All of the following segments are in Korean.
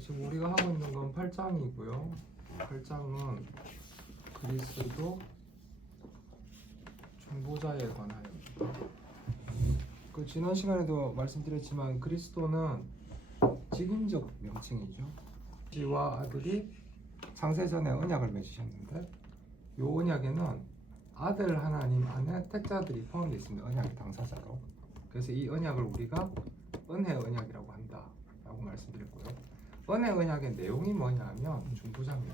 지금 우리가 하고 있는 건 8장이고요. 8장은 그리스도 중보자에 관하여입니다. 그 지난 시간에도 말씀드렸지만 그리스도는 직임적 명칭이죠. 아버지와 아들이 창세전에 언약을 맺으셨는데 이 언약에는 아들 하나님 안에 택자들이 포함되어 있습니다. 언약의 당사자로. 그래서 이 언약을 우리가 은혜 언약이라고 한다 라고 말씀드렸고요. 은혜 언약의 내용이 뭐냐면 중보자입니다.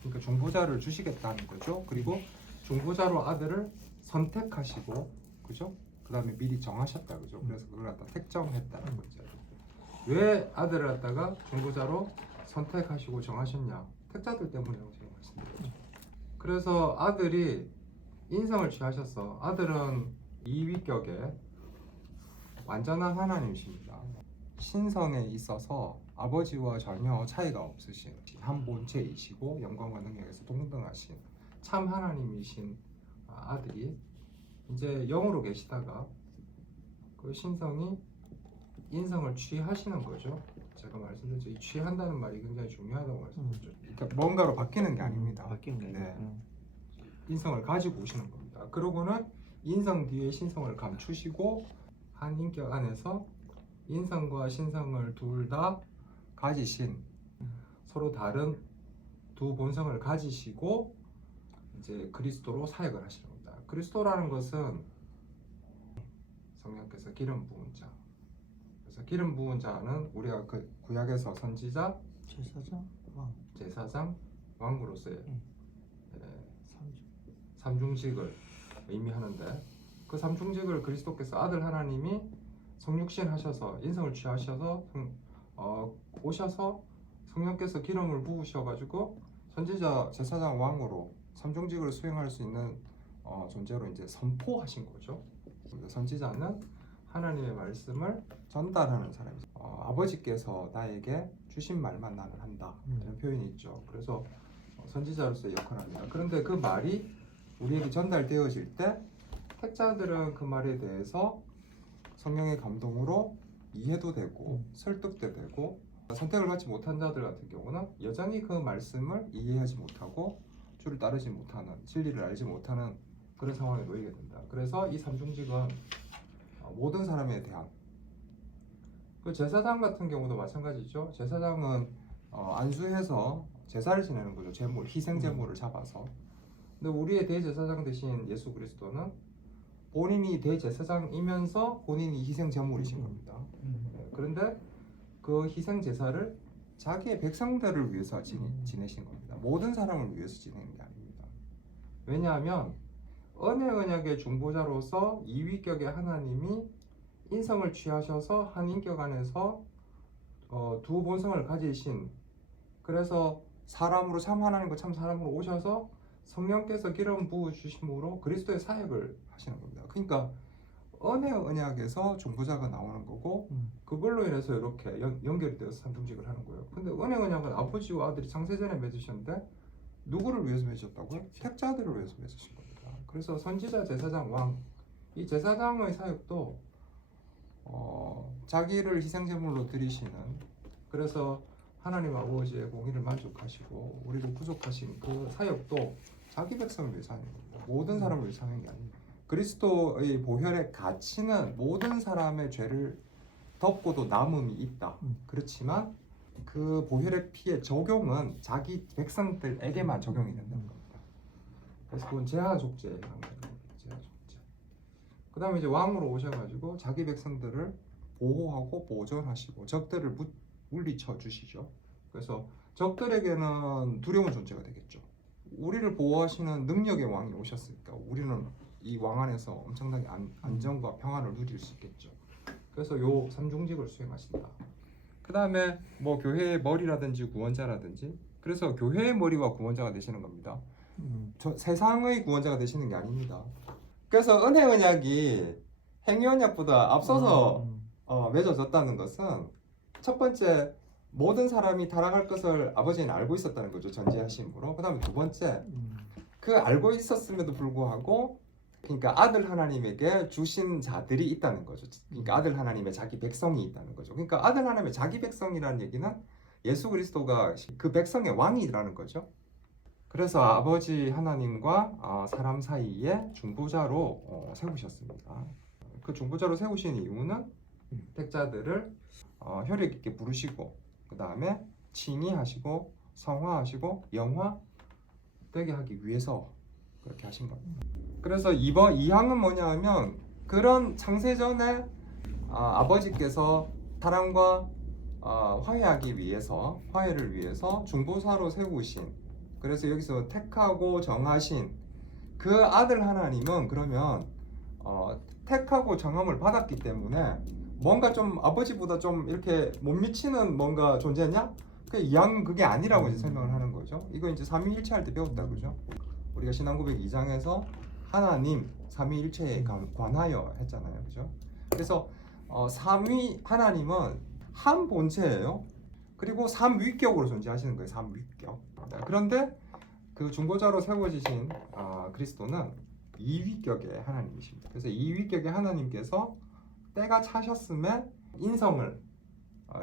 그러니까 중보자를 주시겠다는 거죠. 그리고 중보자로 아들을 선택하시고, 그죠? 그 다음에 미리 정하셨다, 그죠? 그래서 그걸 갖다 택정했다는 거죠. 왜 아들을 갖다가 중보자로 선택하시고 정하셨냐? 택자들 때문이라고 제가 말씀드렸죠. 그래서 아들이 인성을 취하셨어. 아들은 이위격의 완전한 하나님이십니다. 신성에 있어서 아버지와 전혀 차이가 없으신 한 본체이시고 영광과 능력에서 동등하신 참 하나님이신 아들이 이제 영으로 계시다가 그 신성이 인성을 취하시는 거죠. 제가 말씀드렸죠. 이 취한다는 말이 굉장히 중요하다고 말씀드렸죠. 그러니까 뭔가로 바뀌는 게 아닙니다. 바뀌는 게 아니고. 네. 인성을 가지고 오시는 겁니다. 그러고는 인성 뒤에 신성을 감추시고 한 인격 안에서 인성과 신성을 둘 다 가지신 서로 다른 두 본성을 가지시고 이제 그리스도로 사역을 하시는 겁니다. 그리스도라는 것은 성령께서 기름 부은 자. 그래서 기름 부은 자는 우리가 그 구약에서 선지자, 제사장, 왕, 제사장, 왕으로서의 삼주. 삼중직을 의미하는데 그 삼중직을 그리스도께서 아들 하나님이 성육신 하셔서 인성을 취하셔서 오셔서 성령께서 기름을 부으셔가지고 선지자, 제사장, 왕으로 삼중직을 수행할 수 있는 존재로 이제 선포하신 거죠. 선지자는 하나님의 말씀을 전달하는 사람이죠. 아버지께서 나에게 주신 말만 나는 한다 이런 표현이 있죠. 그래서 선지자로서의 역할을 합니다. 그런데 그 말이 우리에게 전달되어질 때 택자들은 그 말에 대해서 성령의 감동으로 이해도 되고 설득도 되고, 선택을 받지 못한 자들 같은 경우는 여전히 그 말씀을 이해하지 못하고 주를 따르지 못하는, 진리를 알지 못하는 그런 상황에 놓이게 된다. 그래서 이 삼중직은 모든 사람에 대한, 그 제사장 같은 경우도 마찬가지죠. 제사장은 안수해서 제사를 지내는 거죠. 제물, 희생 제물을 잡아서. 근데 우리의 대제사장 되신 예수 그리스도는 본인이 대제사장이면서 본인이 희생 제물이신 겁니다. 그런데 그 희생 제사를 자기의 백성들을 위해서 지내신 겁니다. 모든 사람을 위해서 지내는 게 아닙니다. 왜냐하면 은혜 언약의 중보자로서 이위격의 하나님이 인성을 취하셔서 한 인격 안에서 두 본성을 가지신, 그래서 사람으로 참 하나님과 참 사람으로 오셔서 성령께서 기름 부어 주심으로 그리스도의 사역을 하시는 겁니다. 그러니까 은혜 언약에서 중보자가 나오는 거고 그걸로 인해서 이렇게 연결이 되어서 삼중직을 하는 거예요. 근데 은혜 언약은 아버지와 아들이 창세전에 맺으셨는데 누구를 위해서 맺으셨다고요? 택자들을 위해서 맺으신 겁니다. 그래서 선지자, 제사장, 왕, 이 제사장의 사역도 자기를 희생제물로 드리시는, 그래서 하나님 아버지의 공의를 만족하시고 우리를 구속하신 그 사역도 자기 백성을 위해서 하는 겁니다. 모든 사람을 위해서 하는 게 아닙니다. 그리스도의 보혈의 가치는 모든 사람의 죄를 덮고도 남음이 있다. 그렇지만 그 보혈의 피의 적용은 자기 백성들에게만 적용이 된다는 겁니다. 그래서 그건 제하족제에 해당되는 겁니다. 제하족제. 그 다음에 이제 왕으로 오셔가지고 자기 백성들을 보호하고 보존하시고 적들을 물리쳐 주시죠. 그래서 적들에게는 두려운 존재가 되겠죠. 우리를 보호하시는 능력의 왕이 오셨으니까 우리는 이 왕 안에서 엄청나게 안정과 평안을 누릴 수 있겠죠. 그래서 요 삼중직을 수행하신다. 그 다음에 뭐 교회의 머리라든지 구원자라든지, 그래서 교회의 머리와 구원자가 되시는 겁니다. 세상의 구원자가 되시는 게 아닙니다. 그래서 은혜 언약이 행위 언약보다 앞서서 맺어졌다는 것은 첫 번째, 모든 사람이 타락할 것을 아버지는 알고 있었다는 거죠. 전지하심으로. 그 다음에 두 번째, 그 알고 있었음에도 불구하고, 그러니까 아들 하나님에게 주신 자들이 있다는 거죠. 그러니까 아들 하나님의 자기 백성이 있다는 거죠. 그러니까 아들 하나님의 자기 백성이라는 얘기는 예수 그리스도가 그 백성의 왕이라는 거죠. 그래서 아버지 하나님과 사람 사이에 중보자로 세우셨습니다. 그 중보자로 세우신 이유는 택자들을 혈육 있게 부르시고 그 다음에 칭의하시고 성화하시고 영화되게 하기 위해서 그렇게 하신 겁니다. 그래서 이번 2항은 뭐냐 하면 그런 창세전에 아버지께서 사람과 화해하기 위해서 화해를 위해서 중보사로 세우신, 그래서 여기서 택하고 정하신 그 아들 하나님은 그러면 택하고 정함을 받았기 때문에 뭔가 좀 아버지보다 좀 이렇게 못 미치는 뭔가 존재냐? 그 이왕 그게 아니라고 이제 설명을 하는 거죠. 이거 이제 삼위일체 할 때 배웠다 그죠? 우리가 신앙고백 2장에서 하나님 삼위일체에 관하여 했잖아요, 그죠? 그래서 삼위 하나님은 한 본체예요. 그리고 삼위격으로 존재하시는 거예요, 삼위격. 그런데 그 중보자로 세워지신 그리스도는 이위격의 하나님이십니다. 그래서 이위격의 하나님께서 때가 차셨음에 인성을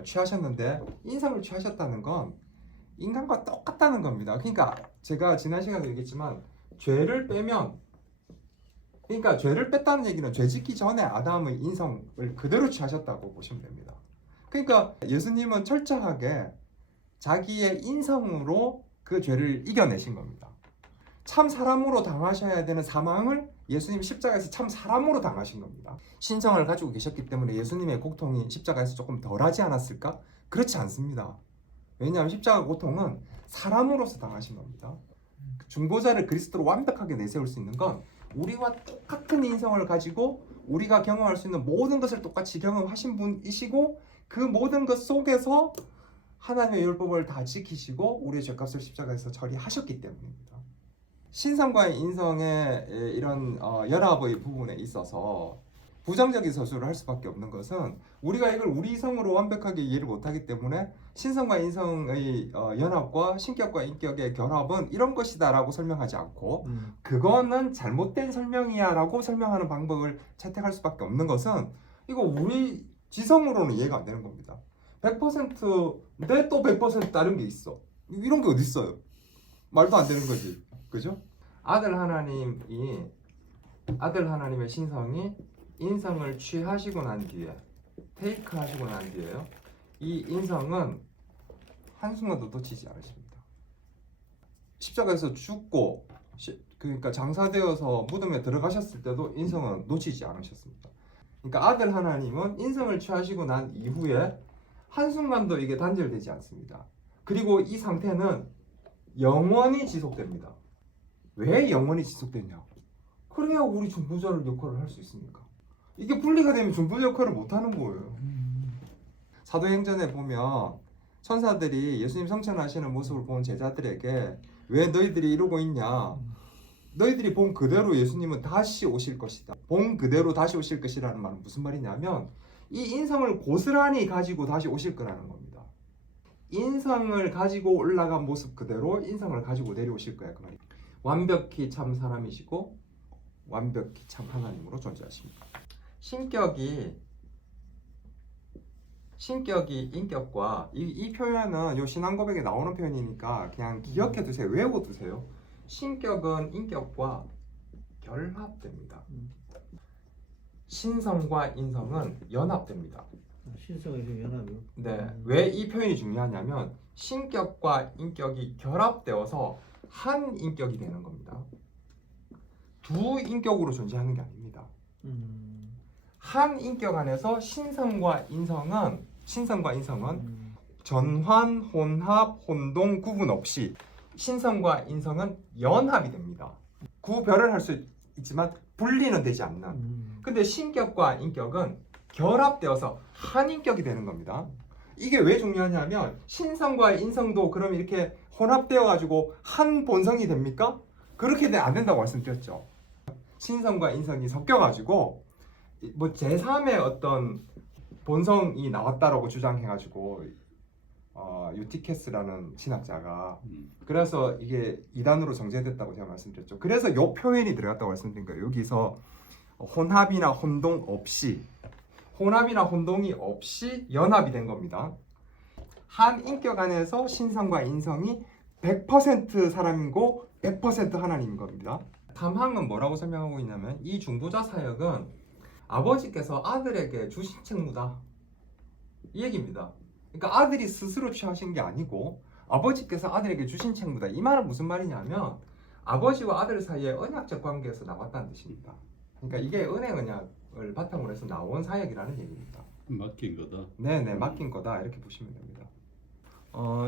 취하셨는데, 인성을 취하셨다는 건 인간과 똑같다는 겁니다. 그러니까 제가 지난 시간에 얘기했지만 죄를 빼면, 그러니까 죄를 뺐다는 얘기는 죄 짓기 전에 아담의 인성을 그대로 취하셨다고 보시면 됩니다. 그러니까 예수님은 철저하게 자기의 인성으로 그 죄를 이겨내신 겁니다. 참 사람으로 당하셔야 되는 사망을 예수님 십자가에서 참 사람으로 당하신 겁니다. 신성을 가지고 계셨기 때문에 예수님의 고통이 십자가에서 조금 덜하지 않았을까? 그렇지 않습니다. 왜냐하면 십자가 고통은 사람으로서 당하신 겁니다. 중보자를 그리스도로 완벽하게 내세울 수 있는 건 우리와 똑같은 인성을 가지고 우리가 경험할 수 있는 모든 것을 똑같이 경험하신 분이시고, 그 모든 것 속에서 하나님의 율법을 다 지키시고 우리의 죄값을 십자가에서 처리하셨기 때문입니다. 신성과 인성의 이런 연합의 부분에 있어서 부정적인 서술을 할 수밖에 없는 것은 우리가 이걸 우리 이성으로 완벽하게 이해를 못하기 때문에 신성과 인성의 연합과 신격과 인격의 결합은 이런 것이다 라고 설명하지 않고 그거는 잘못된 설명이야 라고 설명하는 방법을 채택할 수밖에 없는 것은 이거 우리 지성으로는 이해가 안 되는 겁니다. 100%인데 또 100% 다른 게 있어. 이런 게 어디 있어요? 말도 안 되는 거지. 그죠? 아들 하나님의 신성이 인성을 취하시고 난 뒤에, 테이크 하시고 난 뒤에요, 이 인성은 한순간도 놓치지 않으십니다. 십자가에서 죽고 그러니까 장사되어서 무덤에 들어가셨을 때도 인성은 놓치지 않으셨습니다. 그러니까 아들 하나님은 인성을 취하시고 난 이후에 한순간도 이게 단절되지 않습니다. 그리고 이 상태는 영원히 지속됩니다. 왜 영원히 지속되냐? 그래야 우리 중보자 역할을 할 수 있습니까? 이게 분리가 되면 중보자 역할을 못 하는 거예요. 사도행전에 보면 천사들이 예수님 성천하시는 모습을 본 제자들에게 왜 너희들이 이러고 있냐? 너희들이 본 그대로 예수님은 다시 오실 것이다. 본 그대로 다시 오실 것이라는 말은 무슨 말이냐면 이 인성을 고스란히 가지고 다시 오실 거라는 겁니다. 인성을 가지고 올라간 모습 그대로 인성을 가지고 내려오실 거야, 그 말이에요. 완벽히 참 사람이시고 완벽히 참 하나님으로 존재하십니다. 신격이 인격과 이 표현은 요 신앙 고백에 나오는 표현이니까 그냥 기억해 두세요. 외워 두세요. 신격은 인격과 결합됩니다. 신성과 인성은 연합됩니다. 신성이 좀 연합이요? 네, 왜 이 표현이 중요하냐면 신격과 인격이 결합되어서 한 인격이 되는 겁니다. 두 인격으로 존재하는 게 아닙니다. 한 인격 안에서 신성과 인성은 전환, 혼합, 혼동 구분 없이 신성과 인성은 연합이 됩니다. 구별을 할 수 있지만 분리는 되지 않는. 근데 신격과 인격은 결합되어서 한 인격이 되는 겁니다. 이게 왜 중요하냐면 신성과 인성도 그럼 이렇게 혼합되어 가지고 한 본성이 됩니까? 그렇게 안 된다고 말씀드렸죠. 신성과 인성이 섞여 가지고 뭐 제3의 어떤 본성이 나왔다라고 주장해 가지고 유티케스라는 신학자가 그래서 이게 이단으로 정제됐다고 제가 말씀드렸죠. 그래서 요 표현이 들어갔다고 말씀드린 거예요. 여기서 혼합이나 혼동 없이, 혼합이나 혼동이 없이 연합이 된 겁니다. 한 인격 안에서 신성과 인성이 100% 사람이고 100% 하나님인 겁니다. 탐항은 뭐라고 설명하고 있냐면 이 중보자 사역은 아버지께서 아들에게 주신 책무다 이 얘기입니다. 그러니까 아들이 스스로 취하신 게 아니고 아버지께서 아들에게 주신 책무다. 이 말은 무슨 말이냐면 아버지와 아들 사이의 언약적 관계에서 나왔다는 뜻입니다. 그러니까 이게 은혜 언약을 바탕으로 해서 나온 사역이라는 얘기입니다. 맡긴 거다. 네네, 맡긴 거다 이렇게 보시면 됩니다.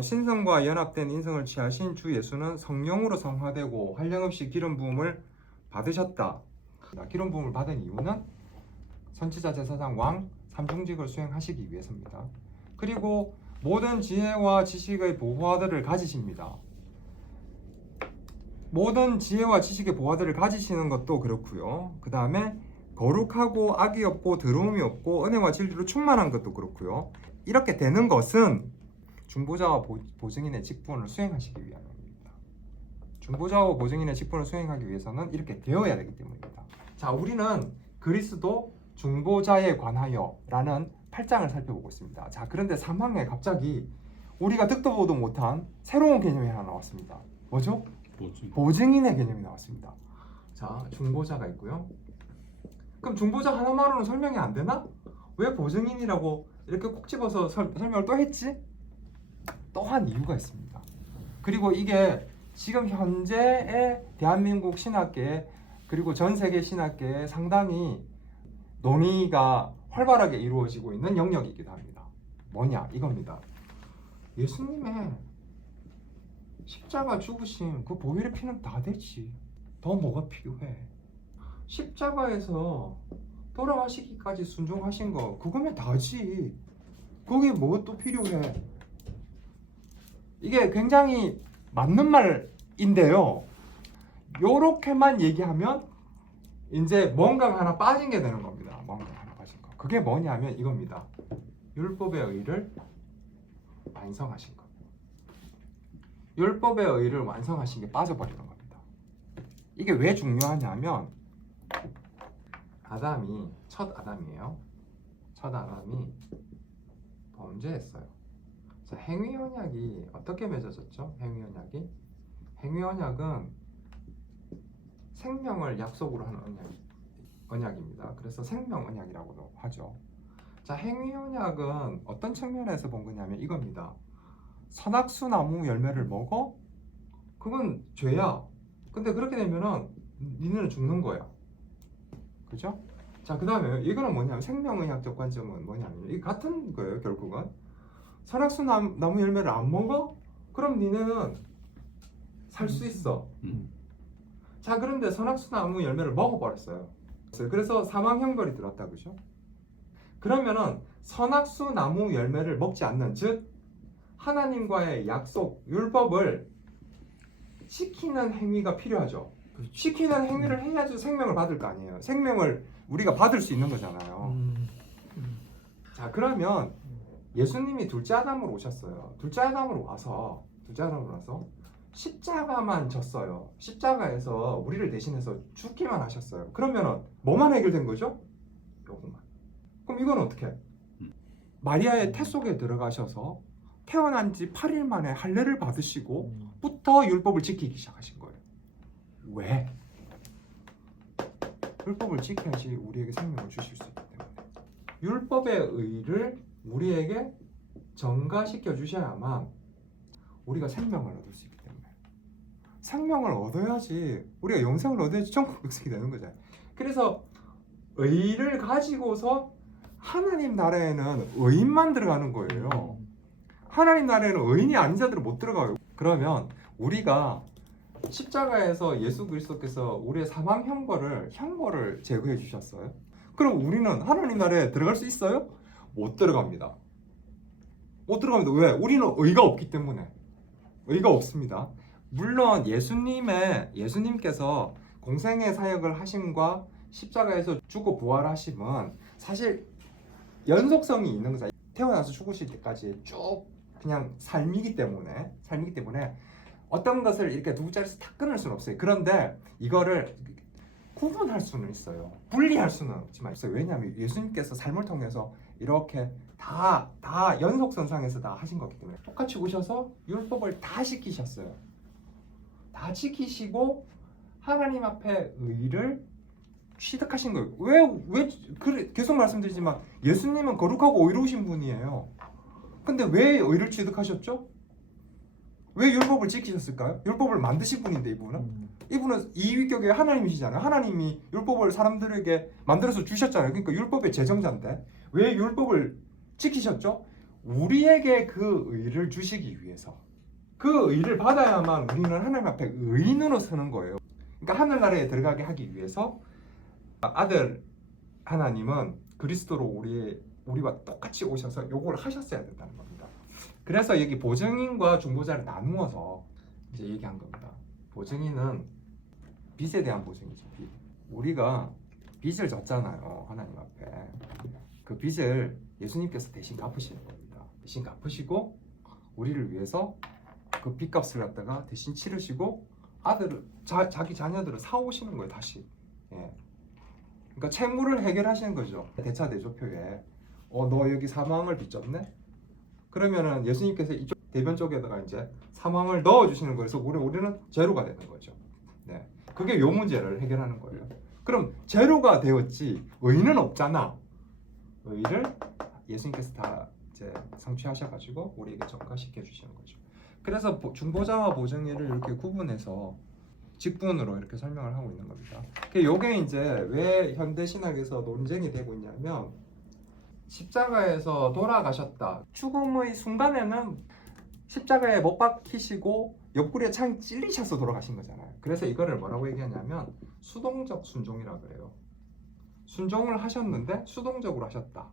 신성과 연합된 인성을 취하신 주 예수는 성령으로 성화되고 한량없이 기름 부음을 받으셨다. 기름 부음을 받은 이유는 선지자, 제사장, 왕 삼중직을 수행하시기 위해서입니다. 그리고 모든 지혜와 지식의 보화들을 가지십니다. 모든 지혜와 지식의 보화들을 가지시는 것도 그렇고요. 그 다음에 거룩하고 악이 없고 더러움이 없고 은혜와 진리로 충만한 것도 그렇고요. 이렇게 되는 것은 중보자와 보증인의 직분을 수행하시기 위함입니다. 중보자와 보증인의 직분을 수행하기 위해서는 이렇게 되어야 되기 때문입니다. 자, 우리는 그리스도 중보자에 관하여 라는 8장을 살펴보고 있습니다. 자, 그런데 3항에 갑자기 우리가 듣도 보도 못한 새로운 개념이 하나 나왔습니다. 뭐죠? 보증인의 개념이 나왔습니다. 자, 중보자가 있고요. 그럼 중보자 하나만으로는 설명이 안 되나? 왜 보증인이라고 이렇게 콕 집어서 설명을 또 했지? 또한 이유가 있습니다. 그리고 이게 지금 현재의 대한민국 신학계 그리고 전 세계 신학계에 상당히 논의가 활발하게 이루어지고 있는 영역이기도 합니다. 뭐냐? 이겁니다. 예수님의 십자가 죽으심 그 보혈의 피는 다 되지. 더 뭐가 필요해? 십자가에서 돌아가시기까지 순종하신 거 그거면 다지. 거기에 뭐 또 필요해? 이게 굉장히 맞는 말인데요. 요렇게만 얘기하면 이제 뭔가 하나 빠진 게 되는 겁니다. 뭔가 하나 빠진 거. 그게 뭐냐면 이겁니다. 율법의 의를 완성하신 것. 율법의 의를 완성하신 게 빠져버리는 겁니다. 이게 왜 중요하냐면 아담이 첫 아담이에요. 첫 아담이 범죄했어요. 자, 행위 언약이 어떻게 맺어졌죠? 행위 언약이 행위 언약은 생명을 약속으로 하는 언약입니다. 그래서 생명 언약이라고도 하죠. 자, 행위 언약은 어떤 측면에서 본 거냐면 이겁니다. 선악수 나무 열매를 먹어? 그건 죄야. 근데 그렇게 되면은 니네는 죽는 거야. 그죠? 자, 그 다음에 이거는 뭐냐면 생명의학적 관점은 뭐냐면 이게 같은 거예요. 결국은 선악수 나무 열매를 안 먹어? 그럼 니네는 살 수 있어. 자, 그런데 선악수 나무 열매를 먹어버렸어요. 그래서 사망 형벌이 들었다, 그죠? 그러면은 선악수 나무 열매를 먹지 않는, 즉 하나님과의 약속, 율법을 지키는 행위가 필요하죠. 지키는 행위를 해야지 생명을 받을 거 아니에요. 생명을 우리가 받을 수 있는 거잖아요. 자, 그러면 예수님이 둘째 아담으로 오셨어요. 둘째 아담으로 와서 십자가만 졌어요. 십자가에서 우리를 대신해서 죽기만 하셨어요. 그러면은 뭐만 해결된 거죠? 요것만. 그럼 이건 어떻게 해? 마리아의 태 속에 들어가셔서 태어난 지 8일 만에 할례를 받으시고부터 율법을 지키기 시작하신 거예요. 왜? 율법을 지켜야지 우리에게 생명을 주실 수 있기 때문에. 율법의 의를 우리에게 전가시켜 주셔야만 우리가 생명을 얻을 수 있기 때문에. 생명을 얻어야지 우리가 영생을 얻어야지 천국 백성이 되는 거잖아요. 그래서 의를 가지고서 하나님 나라에는 의인만 들어가는 거예요. 하나님 나라에는 의인이 아닌 자들은 못 들어가요. 그러면 우리가 십자가에서 예수 그리스도께서 우리의 사망 형벌을 제거해 주셨어요. 그럼 우리는 하나님 나라에 들어갈 수 있어요? 못 들어갑니다. 못 들어갑니다. 왜? 우리는 의가 없기 때문에. 의가 없습니다. 물론 예수님께서 공생의 사역을 하심과 십자가에서 죽고 부활하심은 사실 연속성이 있는 거죠. 태어나서 죽으실 때까지 쭉 그냥 삶이기 때문에 어떤 것을 이렇게 두 자리에서 다 끊을 수는 없어요. 그런데 이거를 구분할 수는 있어요. 분리할 수는 없지만 있어요. 왜냐하면 예수님께서 삶을 통해서 이렇게 다 연속선상에서 다 하신 거기 때문에 똑같이 오셔서 율법을 다 지키셨어요. 다 지키시고 하나님 앞에 의를 취득하신 거예요. 그래, 계속 말씀드리지만 예수님은 거룩하고 의로우신 분이에요. 근데 왜 의를 취득하셨죠? 왜 율법을 지키셨을까요? 율법을 만드신 분인데 이분은 이위격의 하나님이시잖아요. 하나님이 율법을 사람들에게 만들어서 주셨잖아요. 그러니까 율법의 제정자인데 왜 율법을 지키셨죠? 우리에게 그 의를 주시기 위해서. 그 의를 받아야만 우리는 하나님 앞에 의인으로 서는 거예요. 그러니까 하늘나라에 들어가게 하기 위해서 아들 하나님은 그리스도로 우리와 똑같이 오셔서 요걸 하셨어야 된다는 겁니다. 그래서 여기 보증인과 중보자를 나누어서 이제 얘기한 겁니다. 보증인은 빚에 대한 보증이죠. 빚. 우리가 빚을 졌잖아요. 하나님 앞에. 그 빚을 예수님께서 대신 갚으시는 겁니다. 대신 갚으시고 우리를 위해서 그 빚값을 갖다가 대신 치르시고 자기 자녀들을 사오시는 거예요. 다시. 예. 그러니까 채무를 해결하시는 거죠. 대차 대조표에 너 여기 사망을 빚졌네? 그러면은 예수님께서 이쪽 대변 쪽에다가 이제 사망을 넣어주시는 거예요. 그래서 우리는 제로가 되는 거죠. 네, 그게 요 문제를 해결하는 거예요. 그럼 제로가 되었지 의는 없잖아. 의를 예수님께서 다 이제 성취하셔가지고 우리에게 전가시켜 주시는 거죠. 그래서 중보자와 보증인을 이렇게 구분해서 직분으로 이렇게 설명을 하고 있는 겁니다. 요게 이제 왜 현대 신학에서 논쟁이 되고 있냐면 십자가에서 돌아가셨다. 죽음의 순간에는 십자가에 못 박히시고 옆구리에 창 찔리셔서 돌아가신 거잖아요. 그래서 이거를 뭐라고 얘기하냐면 수동적 순종이라 그래요. 순종을 하셨는데 수동적으로 하셨다.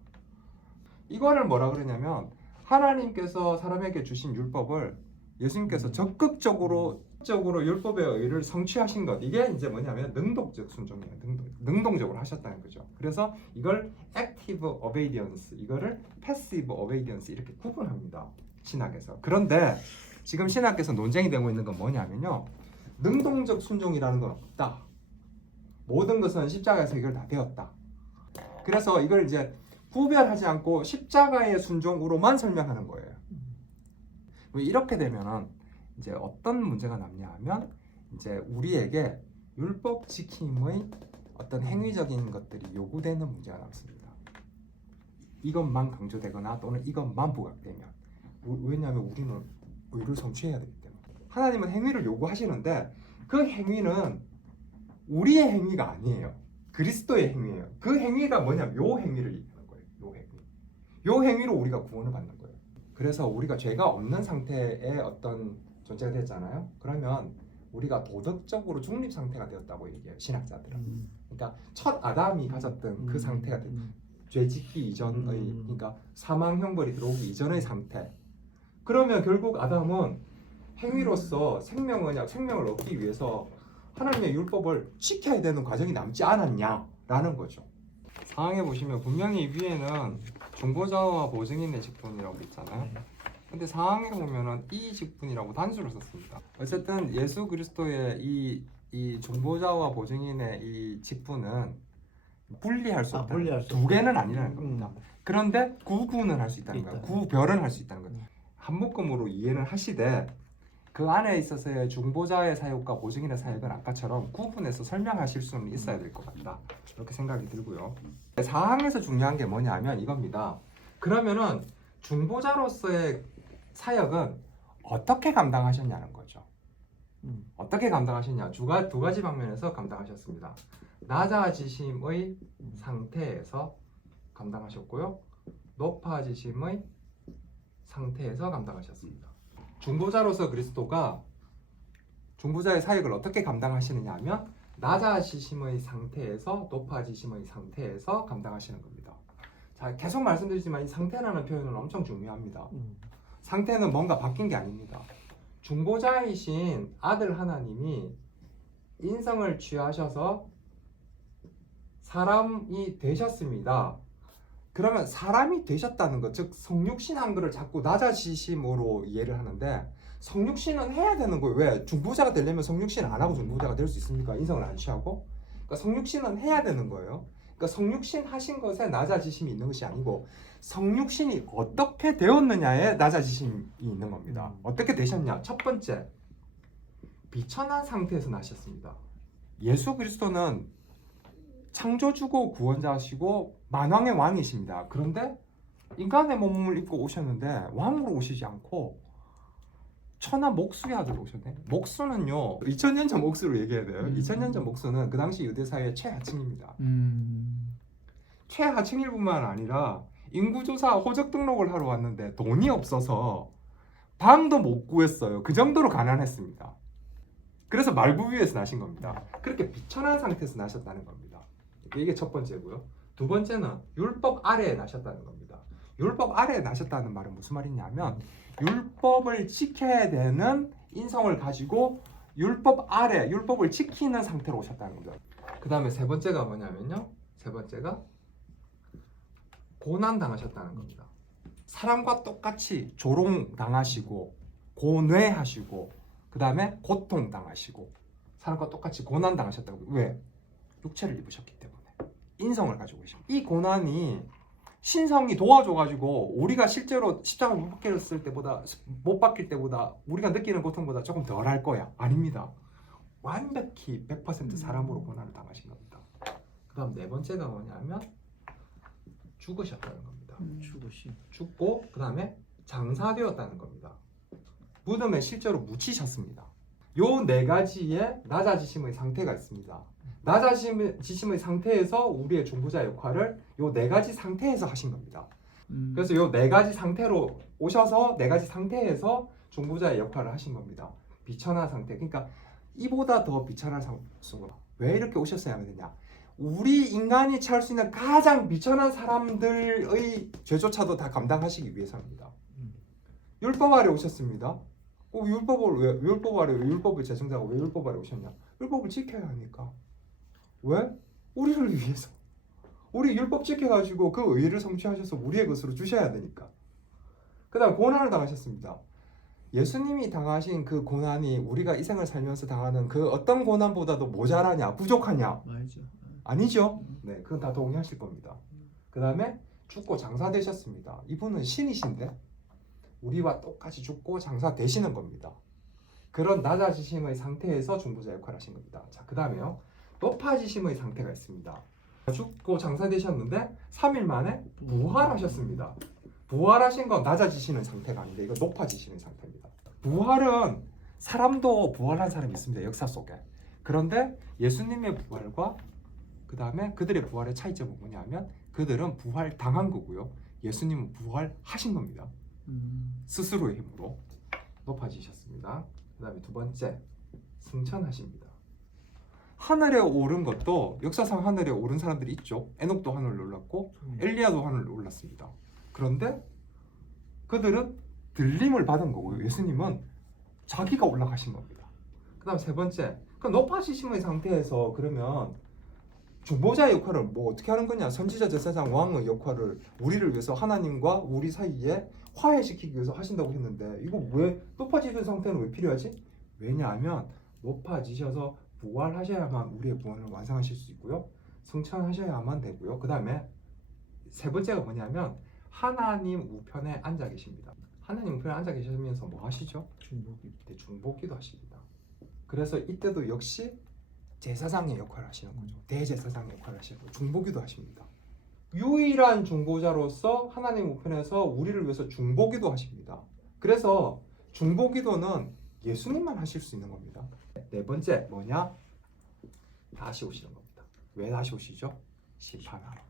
이거를 뭐라 그러냐면 하나님께서 사람에게 주신 율법을 예수님께서 적극적으로 율법의 의를 성취하신 것, 이게 이제 뭐냐면 능동적 순종이에요. 능동적으로 하셨다는 거죠. 그래서 이걸 active obedience, 이거를 passive obedience 이렇게 구분합니다. 신학에서. 그런데 지금 신학에서 논쟁이 되고 있는 건 뭐냐면요, 능동적 순종이라는 건 없다. 모든 것은 십자가에서 해결 다 되었다. 그래서 이걸 이제 구별하지 않고 십자가의 순종으로만 설명하는 거예요. 이렇게 되면은 이제 어떤 문제가 남냐 하면 이제 우리에게 율법 지킴의 어떤 행위적인 것들이 요구되는 문제가 남습니다. 이것만 강조되거나 또는 이것만 부각되면, 왜냐하면 우리는 의를 성취해야 되기 때문에. 하나님은 행위를 요구하시는데 그 행위는 우리의 행위가 아니에요. 그리스도의 행위예요. 그 행위가 뭐냐면 요 행위를 얘기하는 거예요. 요 행위. 요 행위로 우리가 구원을 받는 거예요. 그래서 우리가 죄가 없는 상태의 어떤 존재가 됐잖아요. 그러면 우리가 도덕적으로 중립 상태가 되었다고 얘기해요. 신학자들은. 그러니까 첫 아담이 가졌던 그 상태가 죄 짓기 이전의, 그러니까 사망 형벌이 들어오기 이전의 상태. 그러면 결국 아담은 행위로서 생명을 얻기 위해서 하나님의 율법을 지켜야 되는 과정이 남지 않았냐라는 거죠. 상황에 보시면 분명히 위에는 중보자와 보증인의 직분이라고 있잖아요. 근데 상황에 보면은 이 직분이라고 단수를 썼습니다. 어쨌든 예수 그리스도의 이 중보자와 보증인의 이 직분은 분리할 수 없다. 두 개는 아니라는 겁니다. 그런데 구분은 할 수 있다는 거예요. 구별은 할 수 있다는 거예요. 한 묶음으로 이해는 하시되 그 안에 있어서의 중보자의 사역과 보증인의 사역은 아까처럼 구분해서 설명하실 수는 있어야 될 것 같다. 이렇게 생각이 들고요. 상황에서 중요한 게 뭐냐면 이겁니다. 그러면은 중보자로서의 사역은 어떻게 감당하셨냐는 거죠. 어떻게 감당하셨냐? 두 가지 방면에서 감당하셨습니다. 낮아지심의 상태에서 감당하셨고요. 높아지심의 상태에서 감당하셨습니다. 중보자로서 그리스도가 중보자의 사역을 어떻게 감당하시느냐 하면 낮아지심의 상태에서 높아지심의 상태에서 감당하시는 겁니다. 자, 계속 말씀드리지만 이 상태라는 표현은 엄청 중요합니다. 상태는 뭔가 바뀐 게 아닙니다. 중보자이신 아들 하나님이 인성을 취하셔서 사람이 되셨습니다. 그러면 사람이 되셨다는 것, 즉 성육신 한 거를 자꾸 낮아지심으로 이해를 하는데 성육신은 해야 되는 거예요. 왜? 중보자가 되려면 성육신 안 하고 중보자가 될 수 있습니까? 인성을 안 취하고? 그러니까 성육신은 해야 되는 거예요. 그러니까 성육신 하신 것에 낮아지심이 있는 것이 아니고 성육신이 어떻게 되었느냐에 낮아지심이 있는 겁니다. 어떻게 되셨냐? 첫 번째, 비천한 상태에서 나셨습니다. 예수 그리스도는 창조주고 구원자시고 만왕의 왕이십니다. 그런데 인간의 몸을 입고 오셨는데 왕으로 오시지 않고 천하 목수의 아들로 오셨네. 목수는요, 2000년 전 목수로 얘기해야 돼요. 2000년 전 목수는 그 당시 유대 사회의 최하층입니다. 최하층일 뿐만 아니라 인구조사 호적 등록을 하러 왔는데 돈이 없어서 방도 못 구했어요. 그 정도로 가난했습니다. 그래서 말구 위에서 나신 겁니다. 그렇게 비천한 상태에서 나셨다는 겁니다. 이게 첫 번째고요. 두 번째는 율법 아래에 나셨다는 겁니다. 율법 아래에 나셨다는 말은 무슨 말이냐면 율법을 지켜야 되는 인성을 가지고 율법 아래, 율법을 지키는 상태로 오셨다는 겁니다. 그 다음에 세 번째가 뭐냐면요. 세 번째가 고난 당하셨다는 겁니다. 사람과 똑같이 조롱 당하시고 고뇌하시고 그 다음에 고통 당하시고 사람과 똑같이 고난 당하셨다고. 왜? 육체를 입으셨기 때문에 인성을 가지고 계십니다. 이 고난이 신성이 도와줘가지고 우리가 실제로 십자가 못 박힐 때보다 우리가 느끼는 고통보다 조금 덜할 거야. 아닙니다. 완벽히 100% 사람으로 고난을 당하신 겁니다. 그 다음 네 번째가 뭐냐면 죽으셨다는 겁니다. 죽고 그 다음에 장사되었다는 겁니다. 무덤에 실제로 묻히셨습니다. 요 네 가지의 낮아지심의 상태가 있습니다. 낮아지심의 상태에서 우리의 중보자 역할을 요 네 가지 상태에서 하신 겁니다. 그래서 요 네 가지 상태로 오셔서 네 가지 상태에서 중보자의 역할을 하신 겁니다. 비천한 상태. 그러니까 이보다 더 비천한 상태로 왜 이렇게 오셨어야 되냐? 우리 인간이 처할 수 있는 가장 비천한 사람들의 죄조차도 다 감당하시기 위해서입니다. 율법 아래 오셨습니다. 율법 아래 율법의 제정자가 왜 율법 아래 오셨냐? 율법을 지켜야 하니까. 왜? 우리를 위해서. 우리 율법 지켜가지고 그 의를 성취하셔서 우리의 것으로 주셔야 되니까. 그 다음 고난을 당하셨습니다. 예수님이 당하신 그 고난이 우리가 이 생을 살면서 당하는 그 어떤 고난보다도 모자라냐, 부족하냐? 아니죠. 네, 그건 다 동의하실 겁니다. 그 다음에 죽고 장사되셨습니다. 이분은 신이신데 우리와 똑같이 죽고 장사되시는 겁니다. 그런 낮아지심의 상태에서 중보자 역할을 하신 겁니다. 자, 그 다음에요. 높아지심의 상태가 있습니다. 죽고 장사되셨는데 3일 만에 부활하셨습니다. 부활하신 건 낮아지시는 상태가 아닌데 이거 높아지시는 상태입니다. 부활은 사람도 부활한 사람이 있습니다. 역사 속에. 그런데 예수님의 부활과 그 다음에 그들의 부활의 차이점은 뭐냐면 그들은 부활 당한 거고요. 예수님은 부활하신 겁니다. 스스로의 힘으로 높아지셨습니다. 그 다음에 두 번째, 승천하십니다. 하늘에 오른 것도 역사상 하늘에 오른 사람들이 있죠. 에녹도 하늘을 올랐고 엘리야도 하늘을 올랐습니다. 그런데 그들은 들림을 받은 거고요. 예수님은 자기가 올라가신 겁니다. 그 다음 세 번째, 그 높아지심의 상태에서 그러면 중보자의 역할을 뭐 어떻게 하는 거냐? 선지자, 제사장, 왕의 역할을 우리를 위해서 하나님과 우리 사이에 화해시키기 위해서 하신다고 했는데 이거 왜 높아지는 상태는 왜 필요하지? 왜냐하면 높아지셔서 부활하셔야만 우리의 구원을 완성하실 수 있고요. 승천하셔야만 되고요. 그 다음에 세 번째가 뭐냐면 하나님 우편에 앉아 계십니다. 하나님 우편에 앉아 계시면서 뭐 하시죠? 중보기도 하십니다. 그래서 이때도 역시 제사장의 역할을 하시는 거죠. 대제사장의 역할을 하시는 거죠. 중보기도 하십니다. 유일한 중보자로서 하나님 우편에서 우리를 위해서 중보기도 하십니다. 그래서 중보기도는 예수님만 하실 수 있는 겁니다. 네 번째 뭐냐? 다시 오시는 겁니다. 왜 다시 오시죠? 심판하러.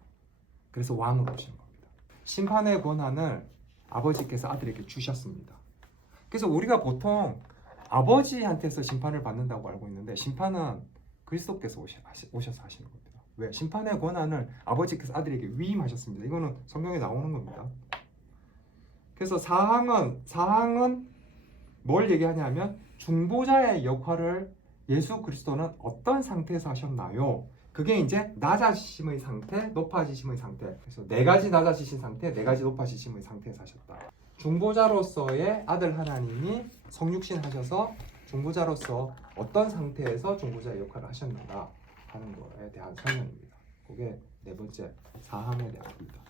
그래서 왕으로 오시는 겁니다. 심판의 권한을 아버지께서 아들에게 주셨습니다. 그래서 우리가 보통 아버지한테서 심판을 받는다고 알고 있는데 심판은 그리스도께서 오셔서 하시는 겁니다. 왜? 심판의 권한을 아버지께서 아들에게 위임하셨습니다. 이거는 성경에 나오는 겁니다. 그래서 사항은 뭘 얘기하냐면 중보자의 역할을 예수 그리스도는 어떤 상태에서 하셨나요? 그게 이제 낮아지심의 상태, 높아지심의 상태. 그래서 네 가지 낮아지신 상태, 네 가지 높아지심의 상태에서 하셨다. 중보자로서의 아들 하나님이 성육신 하셔서 중보자로서 어떤 상태에서 중보자의 역할을 하셨는가 하는 거에 대한 설명입니다. 그게 네 번째 사함에 대한 겁니다.